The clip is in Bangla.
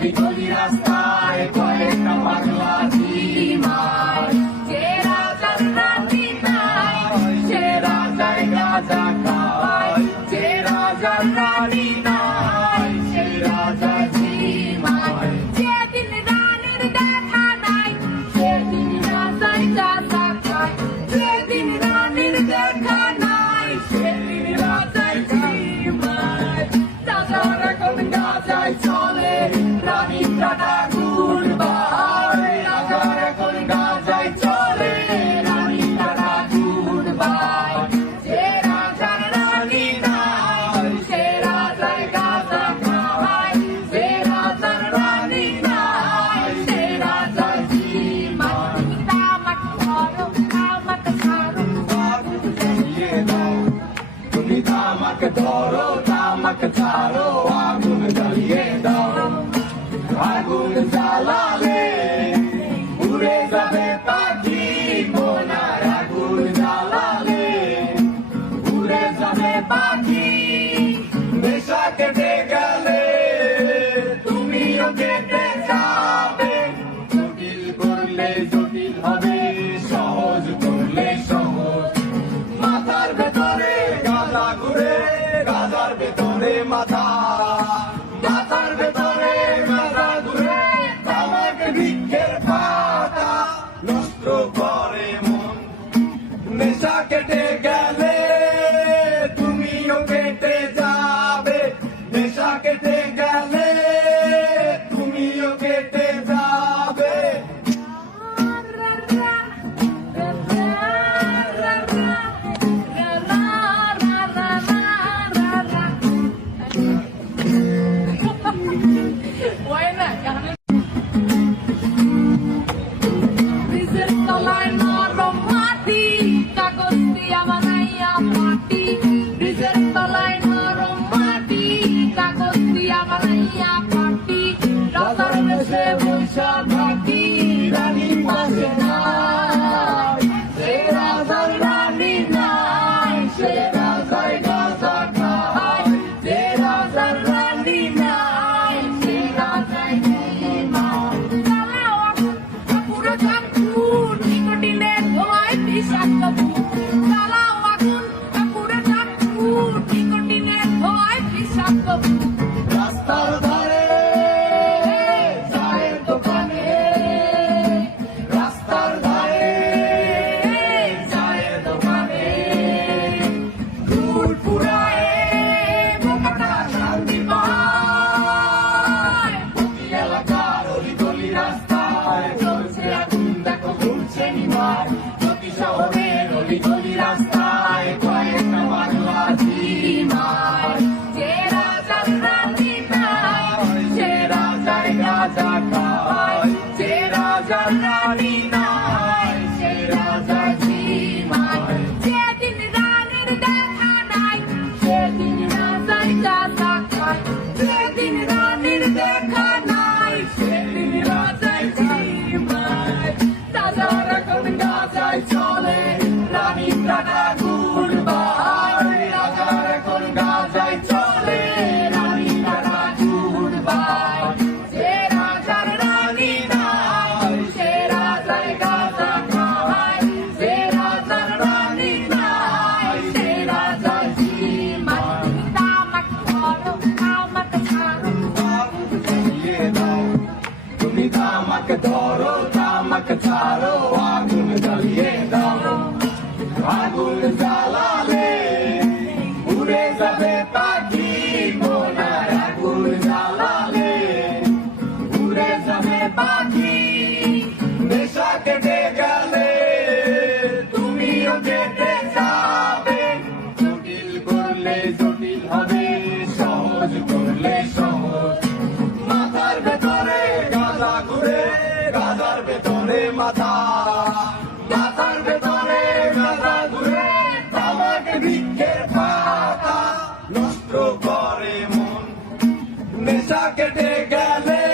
গলি গলি রাস্তায় কয়েকটা পাগলা ঝিমায়। যে রাজার রানী নাই সে রাজায় গাঁজা খায়, যে রাজার রানী নাই সে রাজা ঝিমায়। যেদিন রানীর দেখা নাই সেদিন রাজায় গাঁজা খায়, যেদিন রানীর দেখা নাই সেদিন রাজায় ঝিমায়। রাজার এখন গাঁজায় চলে রানী কাটা গুড়বাই, রাজার এখন গাঁজায় চলে রানী কাটা গুড়বাই। যে রাজার রানী নাই সে রাজায় গাঁজা খায়, যে রাজার রানী নাই সে রাজা ঝিমায়। তামাক ধরো তামাক ছাড়ো আগুন জ্বালিয়ে দাও, তুমি তামাক ধরো তামাক ছাড়ো আগুন জ্বালিয়ে দাও। আগুন জ্বালালে উড়ে যাবে পাখি মনার, আগুন জ্বালালে উড়ে যাবে পাখি। নেশা কেটে গেলে তুমিও কেটে যাবে, জটিল করলে জটিল হবে, সহজ করলে সহজ। মাথার ভেতরে গাঁজা ঘুরে, গাঁজার ভেতরে মাথা, মাথার ভেতরে গাঁজা ঘুরে, তামাক বৃক্ষের পাতা নষ্ট করে মন। নেশা কেটে গেলে তুমিও কেটে যাবে, নেশা কেটে গেলে তুমিও কেটে যাবে। Buena, ব্রিজের তলায় নরম মাটি, কাগজ দিয়া বানাইয়া পাটি। ব্রিজের তলায় নরম মাটি, কাগজ দিয়া বানাইয়া পাটি। রাজার বেশে বৈশা থাকি রানী পাশে নাই, সে রাজার রানী নাই সে রাজায় গাঁজা খায়, যে রাজার রানী নাই সে রাজায় ঝিমায়। জ্বালাও আগুন পুরো চাঁদপুর নিকটিনে ধোয়ায় বিষাক্ত ভূত। জ্বালাও আগুন পুরো চাঁদপুর নিকটিনে ধোয়ায় বিষাক্ত ভূত। রাস্তার ধারে চায়ের দোকানে, রাস্তার ধারে চায়ের দোকানে ফুল ফুরায় বোকাটা শান্তি পায়। প্রতি এলাকার অলি গলি রাস্তায় চলছে আগুন দেখো ঘুরছে নিমায়। প্রতি শহরের অলি গলি রাস্তায় কয়েকটা পাগলা ঝিমায়। যে রাজার রানী নাই সে রাজায় গাঁজা খায়, যে রাজার রানী নাই সে রাজা ঝিমায়। যেদিন রানীর দেখা নাই সেদিন রাজায় গাঁজা খায়, যেদিন রানীর দেখা নাই সেদিন রাজায় ঝিমায়। রাজার এখন গাঁজায় চলে রানী কাটা গুড়বাই, রাজার এখন গাঁজায় চলে রানী কাটা গুড়বাই। যে রাজার রানী নাই সে রাজায় গাঁজা খায়, যে রাজার রানী নাই সে রাজা ঝিমায়। তামাক ধরো তামাক ছাড়ো আগুন জ্বালিয়ে দাও, তুমি তামাক ধরো তামাক ছাড়ো আগুন জ্বালিয়ে দাও। আগুন জ্বালালে উড়ে যাবে পাখি মনার, আগুন জ্বালালে উড়ে যাবে পাখি। নেশা কেটে গেলে তুমিও কেটে যাবে, জটিল করলে জটিল হবে, সহজ করলে সহজ। মাথার ভেতরে গাঁজা ঘুরে, গাঁজার ভেতরে মাথা, মাথার ভেতরে গাঁজা ঘুরে, তামাক বৃক্ষের পাতা নষ্ট করে মন। নেশা কেটে গেলে